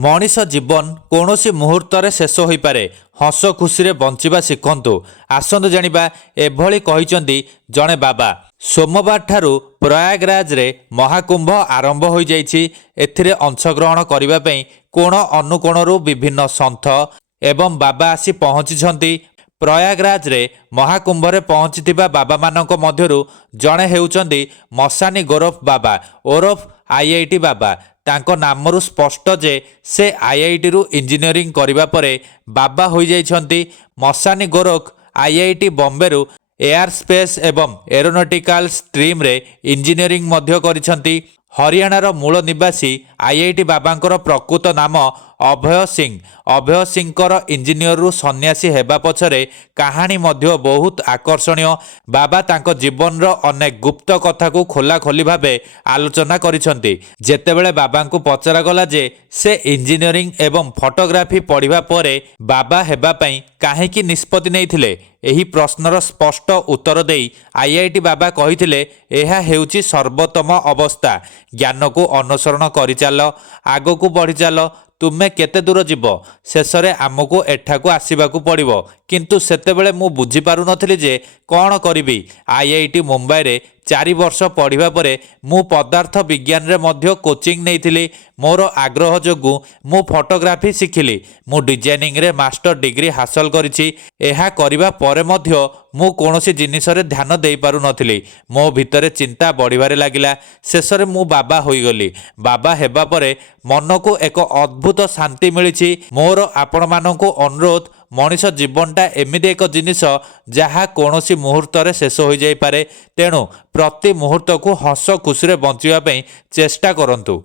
मनीष जीवन कौन सी मुहूर्त शेष हो पारे। हस खुशी बंचा शिखु। आसतु जाना एभली कहते जड़े बाबा। सोमवार ठारू प्रयागराज रे महाकुंभ आरंभ हो जाइछि। एथिरे अंशग्रहण करने कोण अनुकोणरू विभिन्न सन्थ एवं बाबा आसी पहुंची। प्रयागराज रे महाकुंभ रे पहुंची बाबा मानक मध्यरु जड़े हेउचंदी मसानी गोरफ बाबा ओरफ आईआईटी बाबा। तांको नामरू स्पष्ट जे से आईआईटी रु इंजीनियरिंग करिबा परे बाबा हो जाइछंती। मसानी गोरख आईआईटी बॉम्बे रु एयर स्पेस एवं एरोनॉटिकल स्ट्रीम रे इंजीनियरिंग मध्य करिछंती। हरियाणार मूल निवासी आईआईटी बाबांकर प्रकृत नाम अभय सिंह। अभय सिंहकर इंजीनियर रु सन्यासी हेबा पछरे कहानी मध्य बहुत आकर्षणीय। बाबा तांको जीवन रो अनेक गुप्त कथा को खोला खोली भाबे आलोचना करिसंती। जेतेबेले बाबा को पचरा गला जे से इंजीनियरिंग एवं फोटोग्राफी पढ़िबा परे बाबा हेबा पई काहेकि निष्पत्ति नैथिले, एही प्रश्नर स्पष्ट उत्तर देई आईआईटी बाबा कहिथिले एहा हेउची सर्वोत्तम अवस्था। ज्ञान को अनुसरण करि चाल, आगो को बढ़ी चाल। तुमे केते दूर जीव, शेष में आमको एठाकू आसवाकू पड़ो। किंतु सेतेबेले मु बुझी पारु नथिली जे कौन करी। आईआईटी मुंबई रे 4 वर्ष पढ़िबा परे मु पदार्थ विज्ञान रे मध्य कोचिंग नेइथिली। मोर आग्रह जोगु मु फोटोग्राफी शिखिली। मु डिजाइनिंग रे मास्टर डिग्री हासिल करिछि। एहा करिबा परे मध्य मु कोनोसी जिनिस रे ध्यान देई पारु नथिली। मो भितरे चिंता बढ़िबारे लागिला। शेष में मु बाबा होई गली। बाबा हेबा परे मन को एक अद्भुत शांति मिली। मोर आपण मानकु अनुरोध, मनीष जीवनटा एमिति एक जिनिस जहा कोनोसी मुहूर्त रे शेष हो जाई पारे। तेणु प्रति मुहूर्त को हस खुशी बंचिबा पई चेष्टा करंतु।